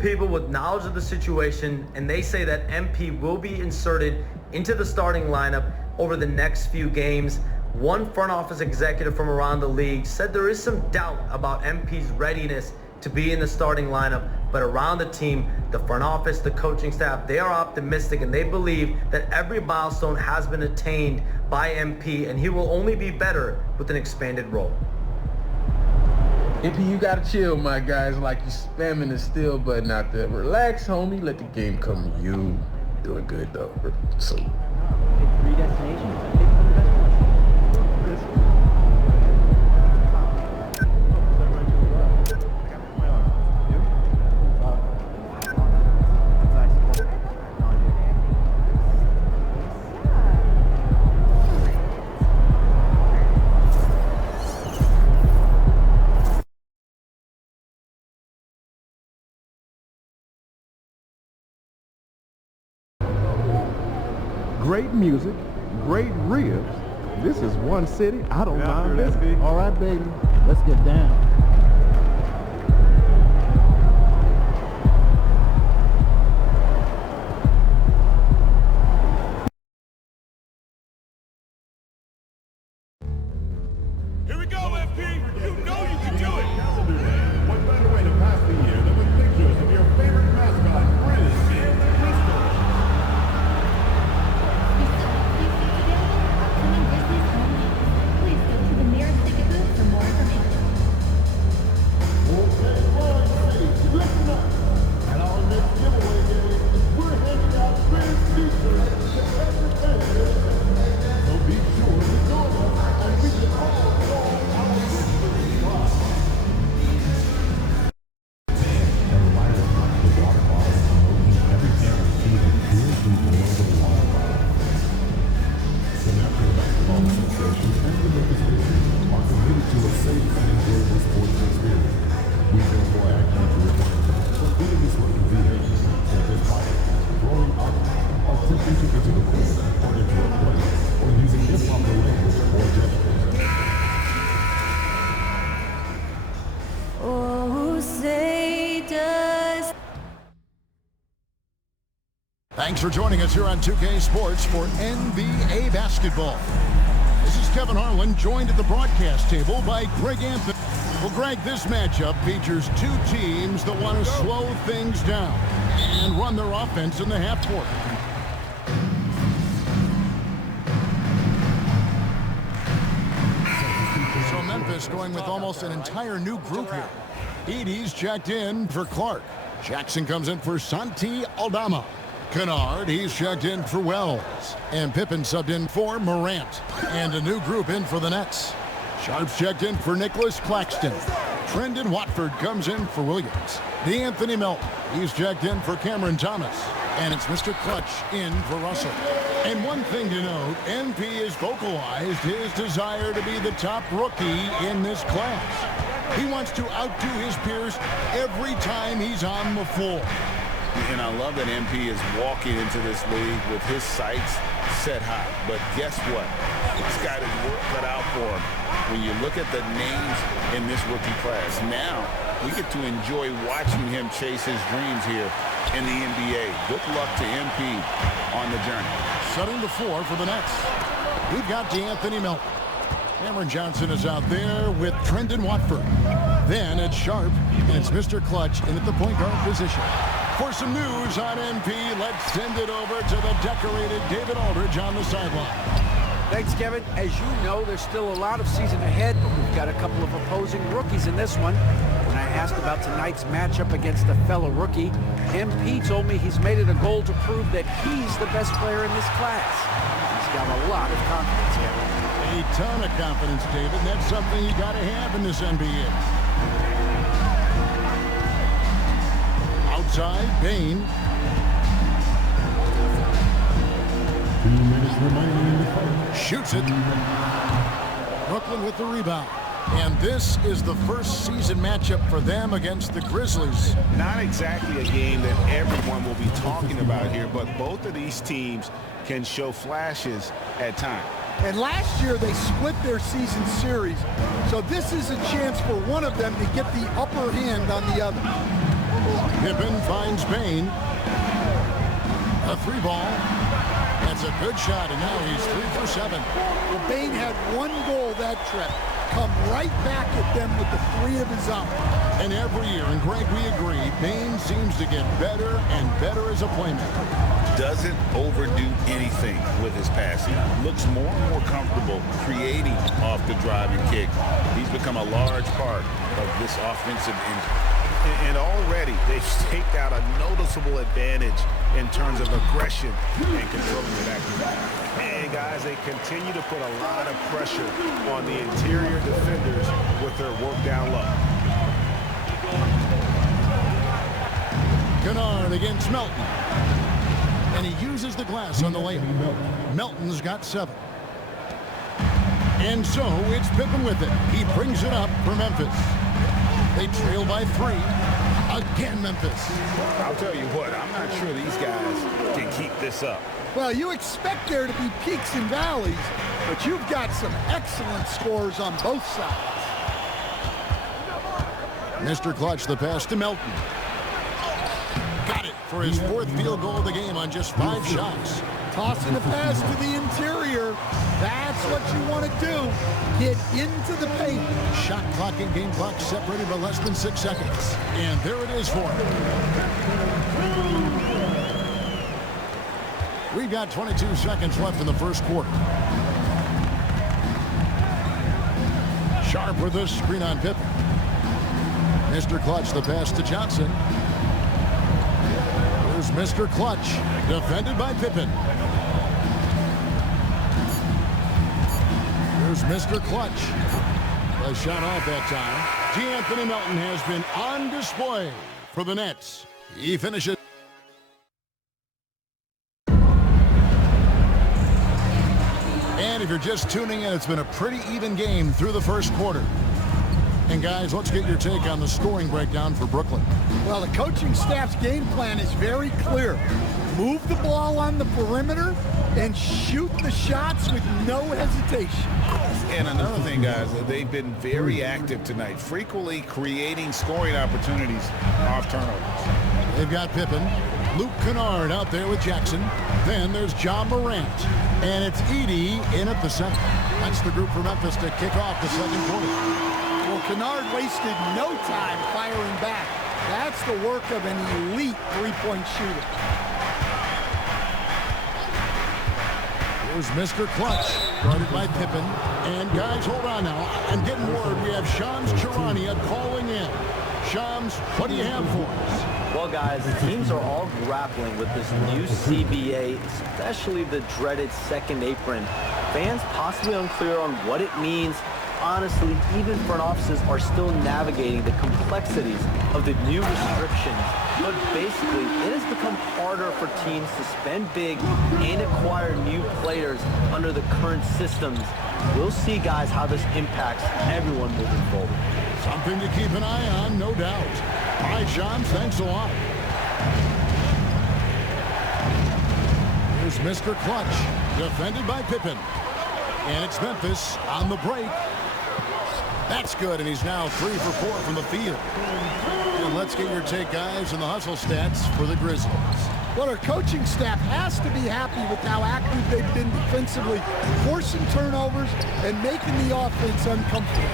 people with knowledge of the situation, and they say that MP will be inserted into the starting lineup over the next few games. One front office executive from around the league said there is some doubt about MP's readiness to be in the starting lineup, but around the team, the front office, the coaching staff, they are optimistic and they believe that every milestone has been attained by MP and he will only be better with an expanded role. MP, you gotta chill, my guys. Like you spamming the steal button out there. Relax, homie. Let the game come to you. Doing good though. So. 3 destinations. Great music, great ribs. This is one city I don't mind visiting. All right, baby. Let's get down. Here we go, MP. You know you can do it. What better way to pass the year than with pictures of your favorite mascot, Grizz, in the crystal? Thanks for joining us here on 2K Sports for NBA basketball. This is Kevin Harlan, joined at the broadcast table by Greg Anthony. Well, Greg, this matchup features two teams that want to slow things down and run their offense in the half court. So Memphis going with almost an entire new group here. Edey's checked in for Clark. Jackson comes in for Santi Aldama. Kennard, he's checked in for Wells. And Pippen subbed in for Morant. And a new group in for the Nets. Sharp's checked in for Nicholas Claxton. Trendon Watford comes in for Williams. D'Anthony Melton, he's checked in for Cameron Thomas. And it's Mr. Clutch in for Russell. And one thing to note, MP has vocalized his desire to be the top rookie in this class. He wants to outdo his peers every time he's on the floor. And I love that MP is walking into this league with his sights set high. But guess what? He's got his work cut out for him. When you look at the names in this rookie class, now we get to enjoy watching him chase his dreams here in the NBA. Good luck to MP on the journey. Setting the floor for the Nets. We've got D'Anthony Melton. Cameron Johnson is out there with Trendon Watford. Then it's Sharp, and it's Mr. Clutch in at the point guard position. For some news on MP, let's send it over to the decorated David Aldridge on the sideline. Thanks, Kevin. As you know, there's still a lot of season ahead, but we've got a couple of opposing rookies in this one. When I asked about tonight's matchup against a fellow rookie, MP told me he's made it a goal to prove that he's the best player in this class. He's got a lot of confidence, Kevin. A ton of confidence, David. That's something you got to have in this NBA. Outside, Bain. 2 minutes remaining in the fight. Shoots it. Broklyn with the rebound. And this is the first season matchup for them against the Grizzlies. Not exactly a game that everyone will be talking about here, but both of these teams can show flashes at times. And last year they split their season series, so this is a chance for one of them to get the upper hand on the other. Pippen finds Bain. A 3-ball. That's a good shot, and now he's 3 for 7. Well, Bain had one goal that trip. Come right back at them with the 3 of his own. And every year, and Greg, we agree, Bain seems to get better and better as a playmaker. Doesn't overdo anything with his passing. Looks more and more comfortable creating off the driving kick. He's become a large part of this offensive engine. And already they've staked out a noticeable advantage in terms of aggression and controlling the back. And guys, they continue to put a lot of pressure on the interior defenders with their work down low. Kennard against Melton. And he uses the glass on the layup. Melton's got 7. And so it's Pippen with it. He brings it up for Memphis. They trail by 3. Again, Memphis. I'll tell you what, I'm not sure these guys can keep this up. Well, you expect there to be peaks and valleys, but you've got some excellent scores on both sides. Mr. Clutch, the pass to Melton. Got it for his 4th field goal of the game on just 5 shots. Tossing a pass to the interior. That's what you want to do. Get into the paint. Shot clock and game clock separated by less than 6 seconds. And there it is for him. We've got 22 seconds left in the first quarter. Sharp with a screen on Pippen. Mr. Clutch, the pass to Johnson. Here's Mr. Clutch, defended by Pippen. Here's Mr. Clutch. A shot off that time. D'Anthony Melton has been on display for the Nets. He finishes. And if you're just tuning in, it's been a pretty even game through the first quarter. And guys, let's get your take on the scoring breakdown for Brookline. Well, the coaching staff's game plan is very clear. Move the ball on the perimeter and shoot the shots with no hesitation. And another thing, guys, they've been very active tonight, frequently creating scoring opportunities off turnovers. They've got Pippen, Luke Kennard out there with Jackson. Then there's John Morant. And it's Edey in at the center. That's the group for Memphis to kick off the second quarter. Well, Kennard wasted no time firing back. That's the work of an elite three-point shooter. Here's Mr. Clutch, guarded by Pippen. And guys, hold on now. I'm getting word we have Shams Charania calling in. Shams, what do you have for us? Well, guys, the teams are all grappling with this new CBA, especially the dreaded second apron. Fans possibly unclear on what it means. Honestly, even front offices are still navigating the complexities of the new restrictions. But basically, it has become harder for teams to spend big and acquire new players under the current systems. We'll see, guys, how this impacts everyone moving forward. Something to keep an eye on, no doubt. All right, Shams, thanks a lot. Here's Mr. Clutch, defended by Pippen. And it's Memphis on the break. That's good, and he's now 3 for 4 from the field. And let's get your take, guys, on the hustle stats for the Grizzlies. Well, our coaching staff has to be happy with how active they've been defensively, forcing turnovers and making the offense uncomfortable.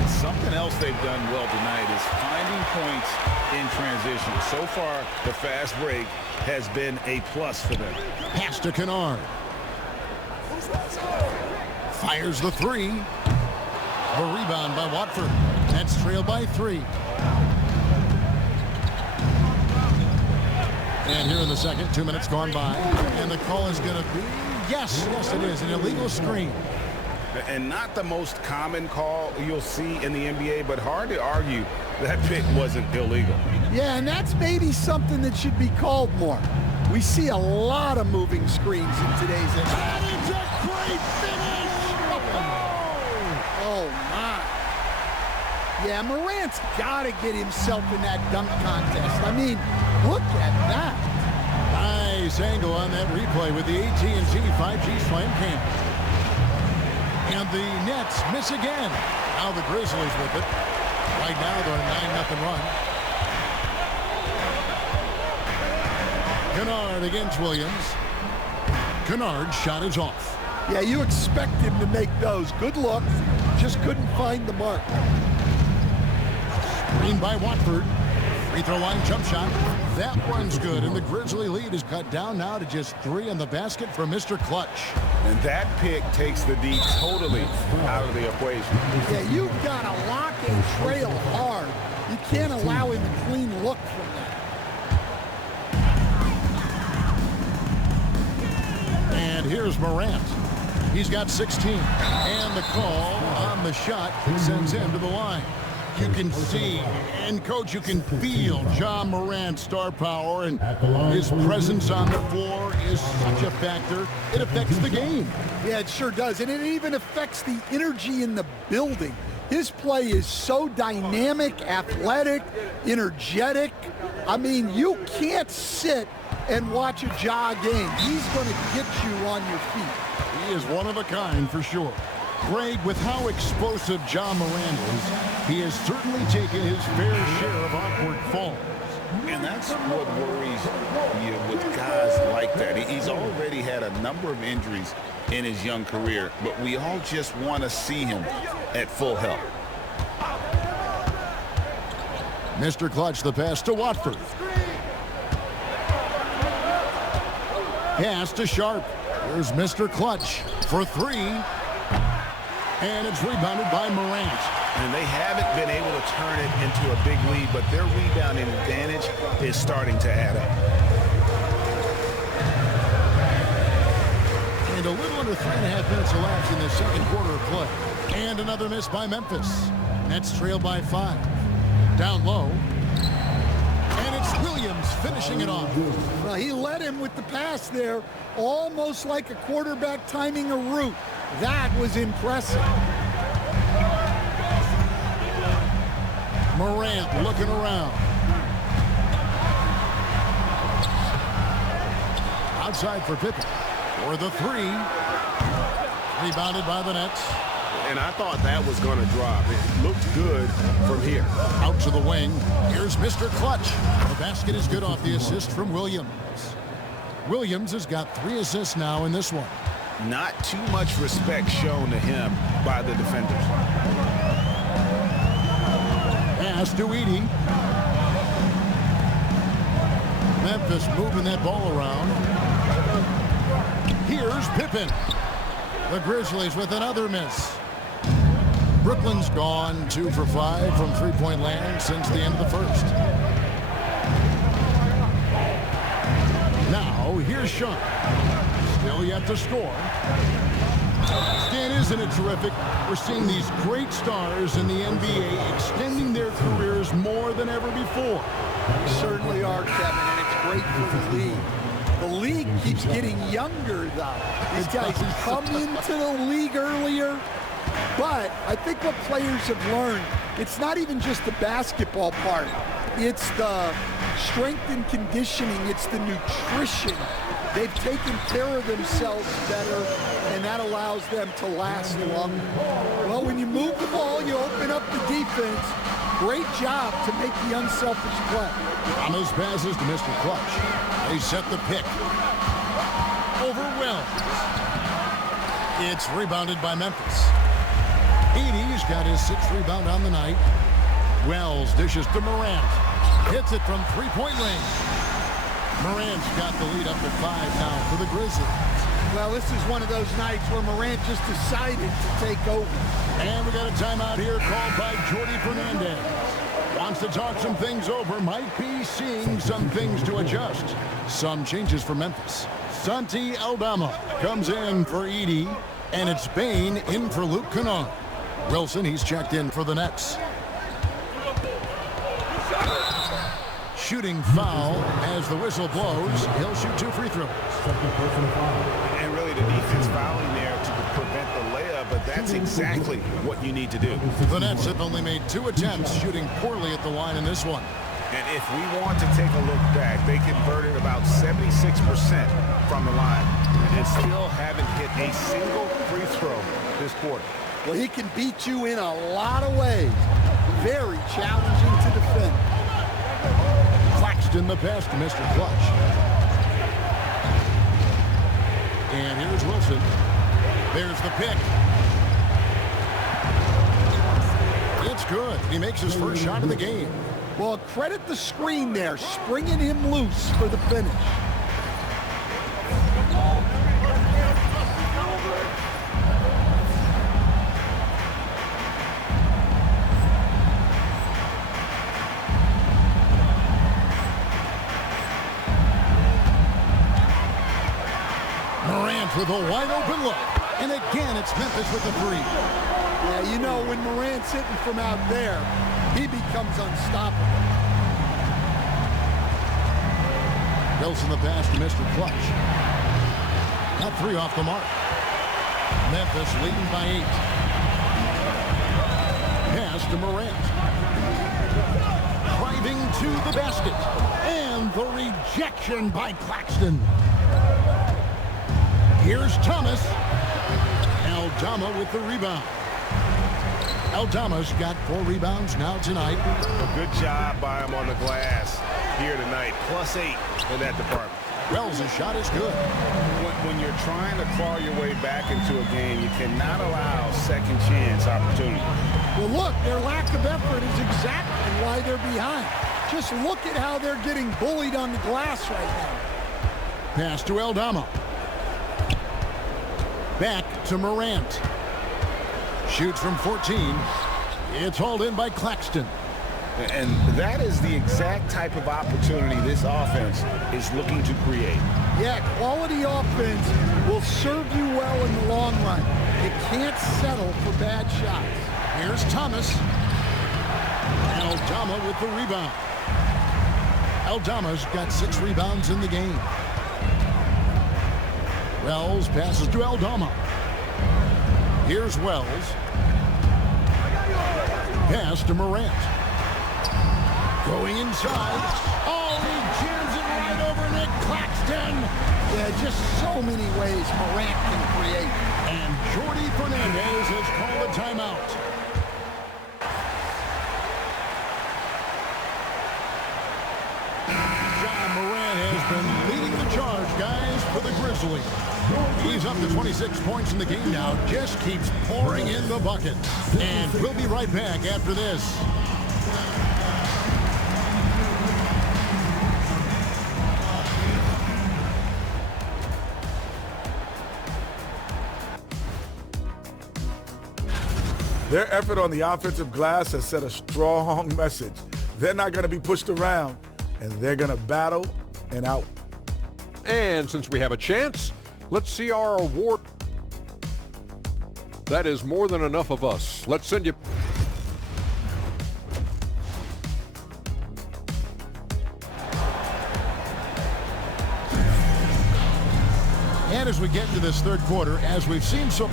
And something else they've done well tonight is finding points in transition. So far, the fast break has been a plus for them. Pass to Kennard. Fires the 3. The rebound by Watford. That's trailed by 3. And here in the second, 2 minutes gone by. And the call is going to be, yes, it is, an illegal screen. And not the most common call you'll see in the NBA, but hard to argue that pick wasn't illegal. Yeah, and that's maybe something that should be called more. We see a lot of moving screens in today's NBA. That is a great finish! Oh, my. Yeah, Morant's got to get himself in that dunk contest. I mean, look at that. Nice angle on that replay with the AT&T 5G Slam Cam. And the Nets miss again. Now the Grizzlies with it. Right now they're on a 9-0 run. Kennard against Williams. Kennard's shot is off. Yeah, you expect him to make those. Good look. Just couldn't find the mark. Screen by Watford. Free throw line jump shot. That one's good, and the Grizzly lead is cut down now to just 3 in the basket for Mr. Clutch. And that pick takes the D totally out of the equation. Yeah, you've got to lock and trail hard. You can't allow him a clean look from that. And here's Morant. He's got 16. And the call on the shot sends him to the line. You can see, and Coach, you can feel Ja Morant's star power, and his presence on the floor is such a factor. It affects the game. Yeah, it sure does. And it even affects the energy in the building. His play is so dynamic, athletic, energetic. I mean, you can't sit and watch a Ja game. He's going to get you on your feet. He is one of a kind for sure. Greg, with how explosive Ja Morant is, he has certainly taken his fair share of awkward falls. And that's what worries you with guys like that. He's already had a number of injuries in his young career, but we all just want to see him at full health. Mr. Clutch, the pass to Watford. Pass to Sharp. Here's Mr. Clutch for 3. And it's rebounded by Morant. And they haven't been able to turn it into a big lead, but their rebounding advantage is starting to add up. And a little under 3.5 minutes elapsed in the second quarter of play. And another miss by Memphis. Nets trail by 5. Down low. And it's Williams finishing it off. Well, he led him with the pass there, almost like a quarterback timing a route. That was impressive. Morant looking around. Outside for Pippen. For the 3. Rebounded by the Nets. And I thought that was going to drop. It looked good from here. Out to the wing. Here's Mr. Clutch. The basket is good off the assist from Williams. Williams has got 3 assists now in this one. Not too much respect shown to him by the defenders. Pass to Edey. Memphis moving that ball around. Here's Pippen. The Grizzlies with another miss. Brooklyn's gone 2 for 5 from three-point land since the end of the first. Now, here's Sean. Still yet to score. Stan, isn't it terrific? We're seeing these great stars in the NBA extending their careers more than ever before. We certainly are, Kevin, and it's great for the league. The league keeps getting younger, though. These guys come into the league earlier, but I think what players have learned, it's not even just the basketball part. It's the strength and conditioning. It's the nutrition. They've taken care of themselves better, and that allows them to last longer. Well, when you move the ball, you open up the defense. Great job to make the unselfish play. Thomas passes to Mr. Clutch. They set the pick. Over Wells. It's rebounded by Memphis. Edey's got his 6th rebound on the night. Wells dishes to Morant. Hits it from three-point range. Morant's got the lead up at 5 now for the Grizzlies. Well, this is one of those nights where Morant just decided to take over. And we got a timeout here called by Jordy Fernandez. Wants to talk some things over. Might be seeing some things to adjust. Some changes for Memphis. Santi Aldama comes in for Edey. And it's Bain in for Luke Kennard. Wilson, he's checked in for the Nets. Shooting foul as the whistle blows. He'll shoot 2 free throws. And really the defense fouling there to prevent the layup, but that's exactly what you need to do. The Nets have only made 2 attempts, shooting poorly at the line in this one. And if we want to take a look back, they converted about 76% from the line and still haven't hit a single free throw this quarter. Well, he can beat you in a lot of ways. Very challenging to defend. Claxton the pass to Mr. Clutch. Johnson. There's the pick. It's good. He makes his first shot of the game. Well, credit the screen there, springing him loose for the finish. Morant with a wide open look. And again, it's Memphis with the three. Yeah, you know, when Morant's hitting from out there, he becomes unstoppable. Wilson the pass to Mr. Clutch. Got three off the mark. Memphis leading by 8. Pass to Morant. Driving to the basket. And the rejection by Claxton. Here's Thomas. Aldama with the rebound. Aldama's got 4 rebounds now tonight. A good job by him on the glass here tonight. +8 in that department. Wells' shot is good. When you're trying to claw your way back into a game, you cannot allow second chance opportunities. Well, look, their lack of effort is exactly why they're behind. Just look at how they're getting bullied on the glass right now. Pass to Aldama. Back to Morant. Shoots from 14. It's hauled in by Claxton. And that is the exact type of opportunity this offense is looking to create. Yeah, quality offense will serve you well in the long run. You can't settle for bad shots. Here's Thomas. Aldama with the rebound. Aldama's got 6 rebounds in the game. Wells passes to Aldama. Here's Wells. Pass to Morant. Going inside. Oh, he jams it right over Nick Claxton. Yeah, just so many ways Morant can create. And Jordi Fernandez has called a timeout. John Morant has been leading the charge, guys, for the Grizzlies. He's up to 26 points in the game now. Just keeps pouring in the bucket. And we'll be right back after this. Their effort on the offensive glass has set a strong message. They're not going to be pushed around, and they're going to battle and out. And since we have a chance, let's see our award. That is more than enough of us. Let's send you. And as we get into this third quarter, as we've seen so...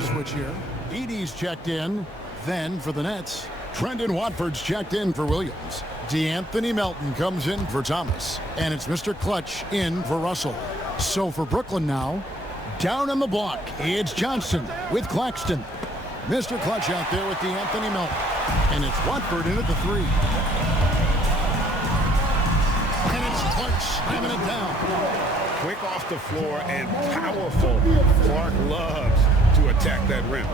Switch here. Edey's checked in. Then for the Nets, Trendon Watford's checked in for Williams. DeAnthony Melton comes in for Thomas. And it's Mr. Clutch in for Russell. So for Brooklyn now, down on the block, it's Johnson with Claxton. Mr. Clutch out there with DeAnthony Melton. And it's Watford in at the 3. And it's Clutch slamming it down. Quick off the floor and powerful. Clark loves to attack that rim.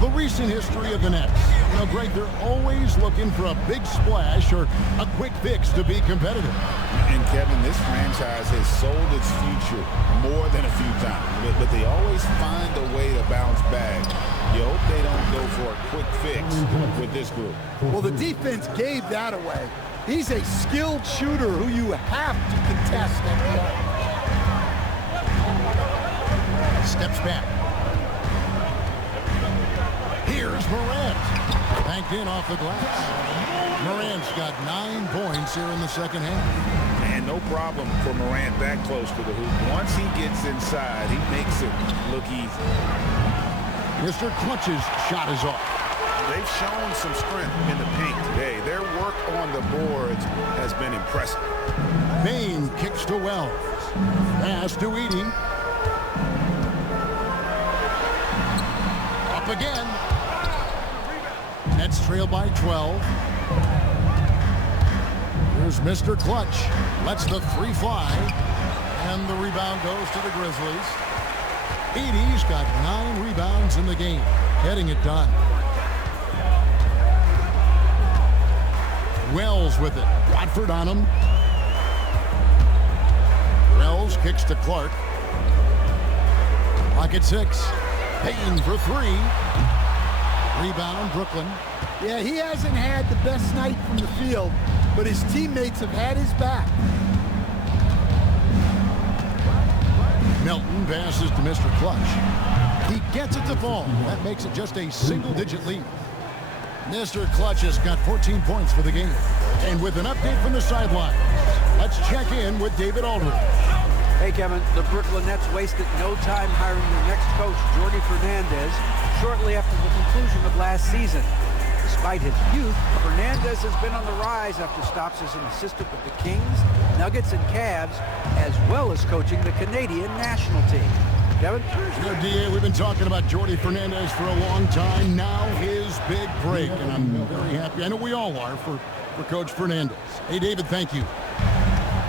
The recent history of the Nets. You know, Greg, they're always looking for a big splash or a quick fix to be competitive. And Kevin, this franchise has sold its future more than a few times, but they always find a way to bounce back. You hope they don't go for a quick fix with this group. Well, the defense gave that away. He's a skilled shooter who you have to contest at the arc. Steps back. Here's Morant. Banked in off the glass. Morant's got 9 points here in the second half. And no problem for Morant that close to the hoop. Once he gets inside, he makes it look easy. Mr. Clutch's shot is off. They've shown some strength in the paint today. Their work on the boards has been impressive. Bain kicks to Wells. Pass to Edey. Up again. Nets trail by 12. Here's Mr. Clutch. Lets the three fly. And the rebound goes to the Grizzlies. Edey's got 9 rebounds in the game. Getting it done. Wells with it. Watford on him. Wells kicks to Clark. Pocket 6. Payton for 3. Rebound, Broklyn. Yeah, he hasn't had the best night from the field, but his teammates have had his back. Melton passes to Mr. Clutch. He gets it to fall. That makes it just a single-digit lead. Mr. Clutch has got 14 points for the game. And with an update from the sidelines, let's check in with David Aldridge. Hey, Kevin, the Brooklyn Nets wasted no time hiring their next coach, Jordi Fernandez, shortly after the conclusion of last season. Despite his youth, Fernandez has been on the rise after stops as an assistant with the Kings, Nuggets, and Cavs, as well as coaching the Canadian national team. Kevin? DA, we've been talking about Jordi Fernandez for a long time. Now his big break, and I'm very happy. I know we all are for Coach Fernandez. Hey, David, thank you.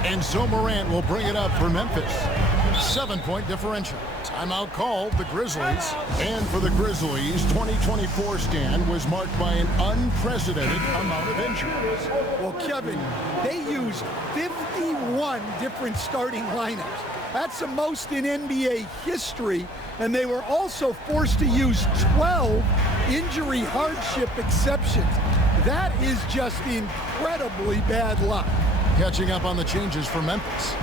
And so Morant will bring it up for Memphis. 7-point differential. Timeout called the Grizzlies. And for the Grizzlies, 2024 stand was marked by an unprecedented amount of injuries. Well, Kevin, they used 51 different starting lineups. That's the most in NBA history. And they were also forced to use 12 injury hardship exceptions. That is just incredibly bad luck. Catching up on the changes for Memphis.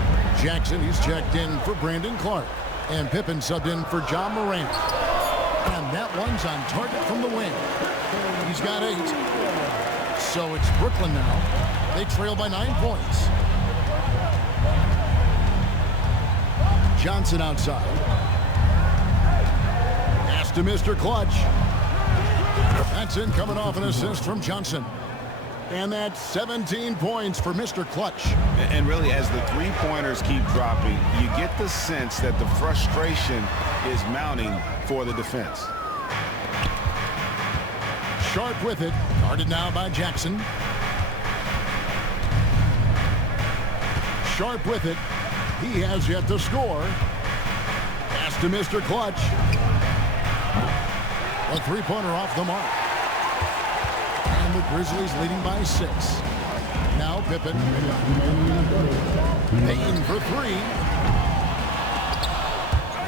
Jackson, he's checked in for Brandon Clark. And Pippen subbed in for John Morant. And that one's on target from the wing. He's got 8. So it's Brookline now. They trail by 9 points. Johnson outside. Pass to Mr. Clutch. That's in, coming off an assist from Johnson. And that's 17 points for Mr. Clutch. And really, as the three-pointers keep dropping, you get the sense that the frustration is mounting for the defense. Sharp with it. Guarded now by Jackson. Sharp with it. He has yet to score. Pass to Mr. Clutch. A three-pointer off the mark. And the Grizzlies leading by 6. Now Pippen. Payton for 3.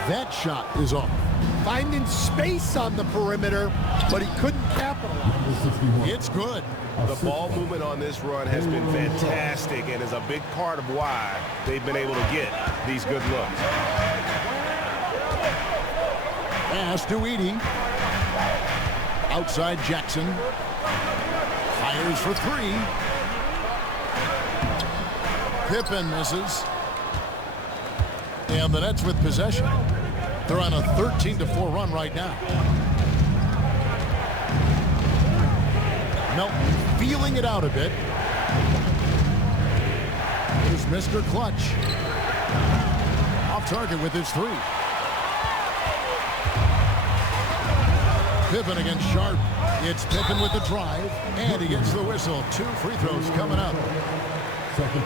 That shot is off. Finding space on the perimeter, but he couldn't capitalize. It's good. The ball movement on this run has been fantastic and is a big part of why they've been able to get these good looks. Pass to Edey. Outside Jackson. Fires for 3. Pippen misses. And the Nets with possession. They're on a 13-4 run right now. Melton feeling it out a bit. Here's Mr. Clutch. Off target with his 3. Pippen against Sharp. It's Pippen with the drive, and he gets the whistle. 2 free throws coming up.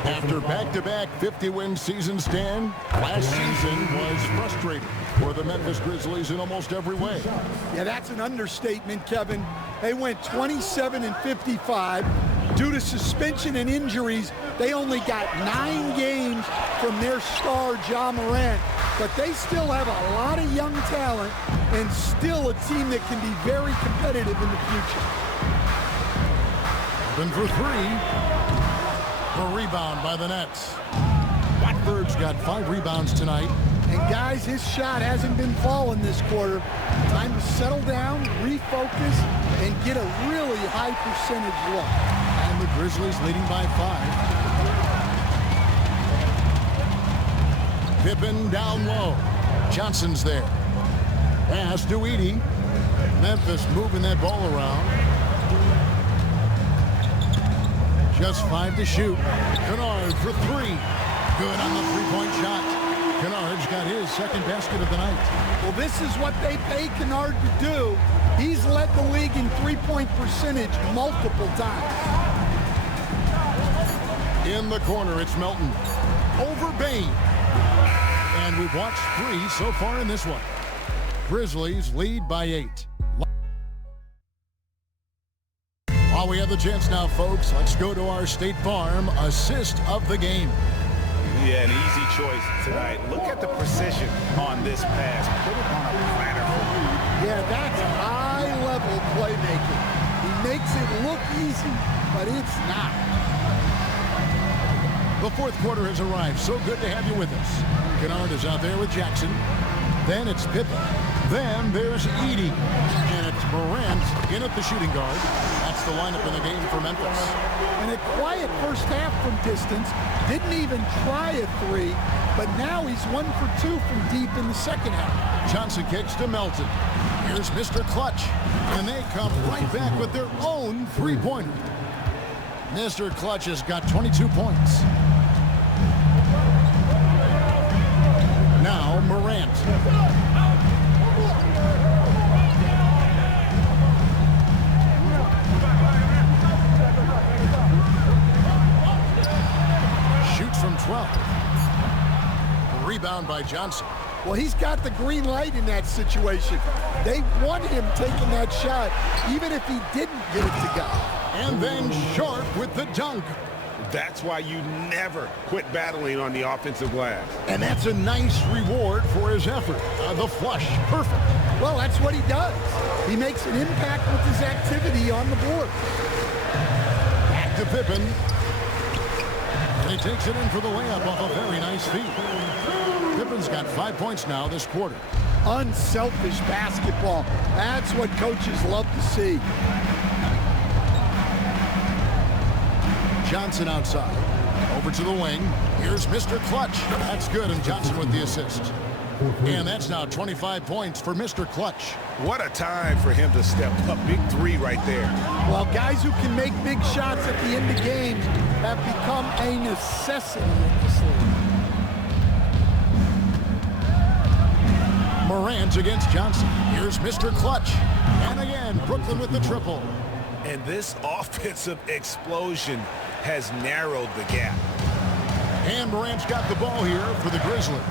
After back-to-back 50-win season stand, last season was frustrating for the Memphis Grizzlies in almost every way. Yeah, that's an understatement, Kevin. They went 27-55. Due to suspension and injuries, they only got 9 games from their star, Ja Morant. But they still have a lot of young talent and still a team that can be very competitive in the future. Then for 3. A rebound by the Nets. Watford's got 5 rebounds tonight. And guys, his shot hasn't been falling this quarter. Time to settle down, refocus, and get a really high percentage look. And the Grizzlies leading by 5. Pippen down low. Johnson's there. Pass to Edey. Memphis moving that ball around. Just 5 to shoot. Kennard for 3. Good on the three-point shot. Kennard's got his second basket of the night. Well, this is what they pay Kennard to do. He's led the league in three-point percentage multiple times. In the corner, it's Melton. Over Bain. And we've watched 3 so far in this one. Grizzlies lead by 8. While we have the chance now, folks, let's go to our State Farm assist of the game. Yeah, an easy choice tonight. Look at the precision on this pass. Put it on a platter for him. Yeah, that's high-level playmaking. He makes it look easy, but it's not. The fourth quarter has arrived. So good to have you with us. Kennard is out there with Jackson. Then it's Pippen. Then there's Edey. And it's Morant in at the shooting guard. That's the lineup in the game for Memphis. And a quiet first half from distance. Didn't even try a 3, but now he's 1 for 2 from deep in the second half. Johnson kicks to Melton. Here's Mr. Clutch. And they come right back with their own three-pointer. Mr. Clutch has got 22 points. Now Morant. Shoots from 12. Rebound by Johnson. Well, he's got the green light in that situation. They want him taking that shot, even if he didn't get it to go. And then Sharp with the dunk. That's why you never quit battling on the offensive glass. And that's a nice reward for his effort. The flush, perfect. Well, that's what he does. He makes an impact with his activity on the board. Back to Pippen. And he takes it in for the layup off a very nice feed. Pippen's got 5 points now this quarter. Unselfish basketball. That's what coaches love to see. Johnson outside. Over to the wing. Here's Mr. Clutch. That's good, and Johnson with the assist. And that's now 25 points for Mr. Clutch. What a time for him to step up. Big 3 right there. Well, guys who can make big shots at the end of games have become a necessity in this league. Morant against Johnson. Here's Mr. Clutch. And again, Broklyn with the triple. And this offensive explosion has narrowed the gap. And Morant's got the ball here for the Grizzlies.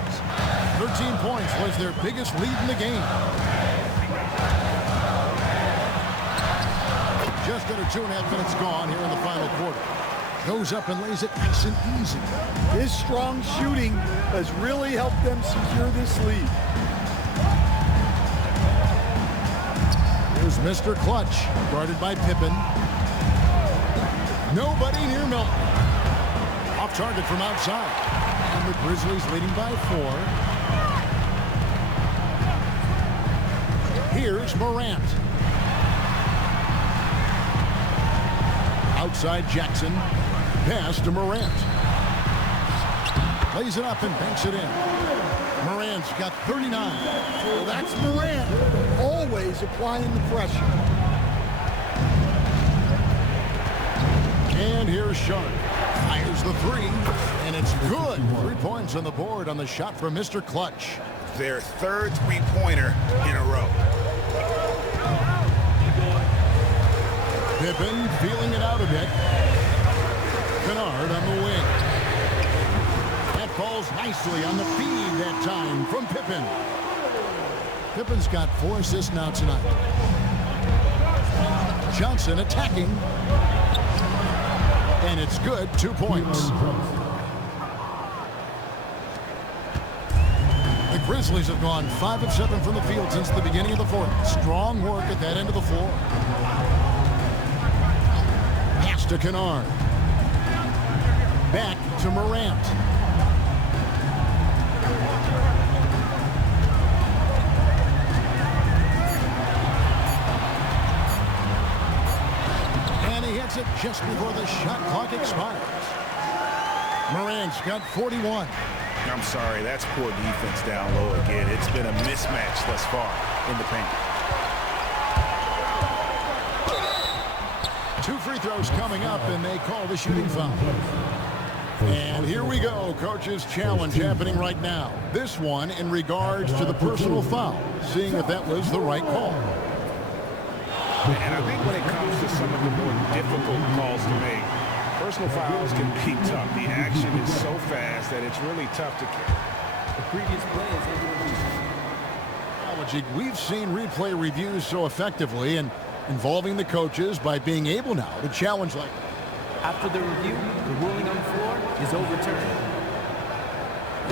13 points was their biggest lead in the game. Just under 2.5 minutes gone here in the final quarter. Goes up and lays it nice and easy. His strong shooting has really helped them secure this lead. Here's Mr. Clutch, guarded by Pippen. Nobody near Melton. Off target from outside. And the Grizzlies leading by 4. Here's Morant. Outside Jackson. Pass to Morant. Lays it up and banks it in. Morant's got 39. Well, that's Morant, always applying the pressure. And here's Sharp. Fires the 3, and it's good. 3 points on the board on the shot from Mr. Clutch. Their third three-pointer in a row. Pippen feeling it out a bit. Kennard on the wing. That falls nicely on the feed that time from Pippen. Pippen's got 4 assists now tonight. Johnson attacking. And it's good, 2 points. The Grizzlies have gone 5 of 7 from the field since the beginning of the fourth. Strong work at that end of the floor. Pass to Kennard. Back to Morant. And he hits it just before the shot clock expires. Morant's got 41. I'm sorry, that's poor defense down low again. It's been a mismatch thus far in the paint. 2 free throws coming up, and they call the shooting foul. And here we go, coach's challenge happening right now. This one in regards to the personal foul, seeing if that was the right call. And I think when it comes to some of the more difficult calls to make, personal fouls can be tough. The action is so fast that it's really tough to catch. The previous play is under review. We've seen replay reviews so effectively and involving the coaches by being able now to challenge like that. After the review, the ruling on the floor is overturned.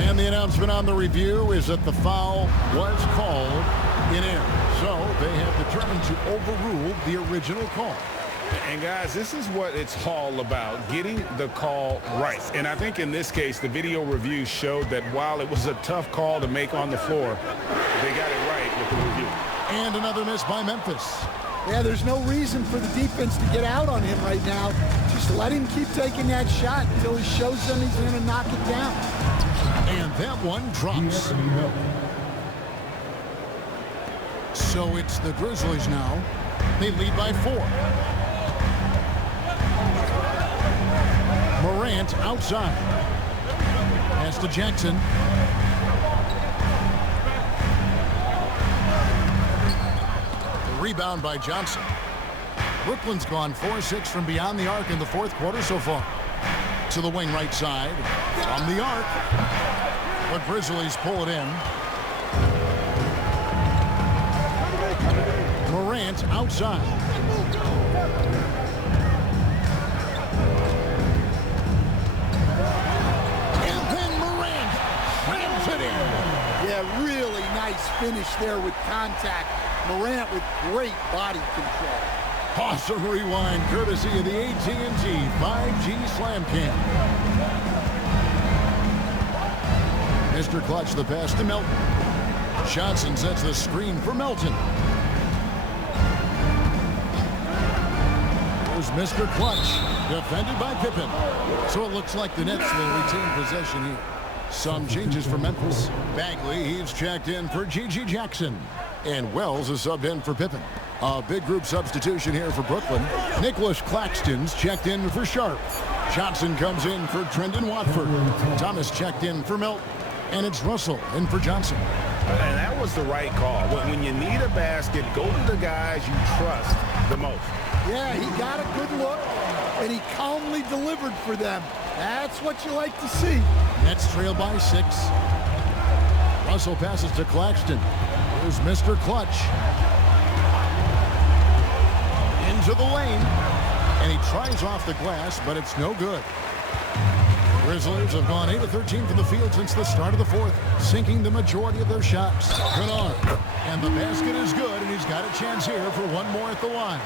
And the announcement on the review is that the foul was called in error. So they have determined to overrule the original call. And guys, this is what it's all about, getting the call right. And I think in this case, the video review showed that while it was a tough call to make on the floor, they got it right with the review. And another miss by Memphis. Yeah, there's no reason for the defense to get out on him right now. Just let him keep taking that shot until he shows them he's going to knock it down. And that one drops. So it's the Grizzlies now. They lead by 4. Morant outside. Pass to Jackson. The rebound by Johnson. Brooklyn's gone 4-6 from beyond the arc in the fourth quarter so far. To the wing right side. From the arc. The Grizzlies pull it in. Morant outside. And then Morant slams it in. Yeah, really nice finish there with contact. Morant with great body control. Awesome rewind courtesy of the AT&T 5G Slam Cam. Mr. Clutch, the pass to Melton. Johnson sets the screen for Melton. There's Mr. Clutch, defended by Pippen. So it looks like the Nets will retain possession here. Some changes for Memphis. Bagley, he's checked in for G.G. Jackson. And Wells is subbed in for Pippen. A big group substitution here for Brooklyn. Nicholas Claxton's checked in for Sharp. Johnson comes in for Trendon Watford. Thomas checked in for Milton. And it's Russell in for Johnson. And that was the right call. When you need a basket, go to the guys you trust the most. Yeah, he got a good look, and he calmly delivered for them. That's what you like to see. Nets trail by 6. Russell passes to Claxton. Here's Mr. Clutch. Into the lane. And he tries off the glass, but it's no good. Grizzlies have gone 8 of 13 from the field since the start of the fourth, sinking the majority of their shots. Kennard. And the basket is good, and he's got a chance here for one more at the line.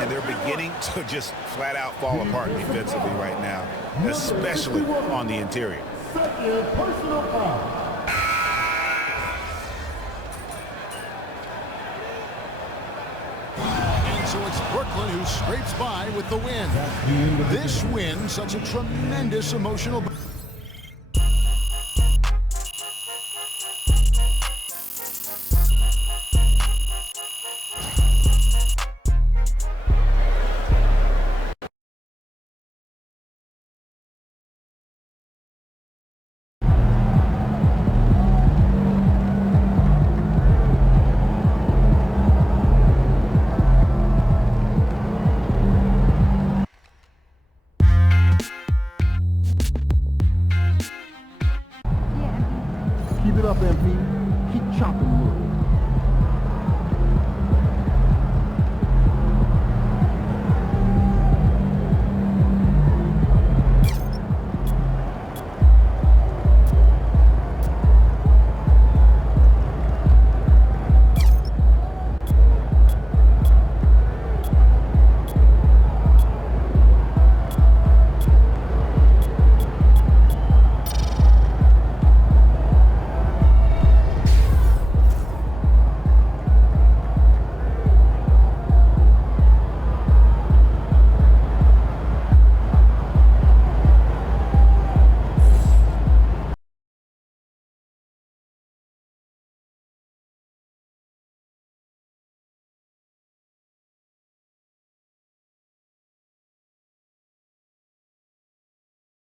And they're beginning to just flat out fall apart defensively right now, especially on the interior. Second personal foul. So it's Broklyn who scrapes by with the win. This win, such a tremendous emotional... Keep it up, MP.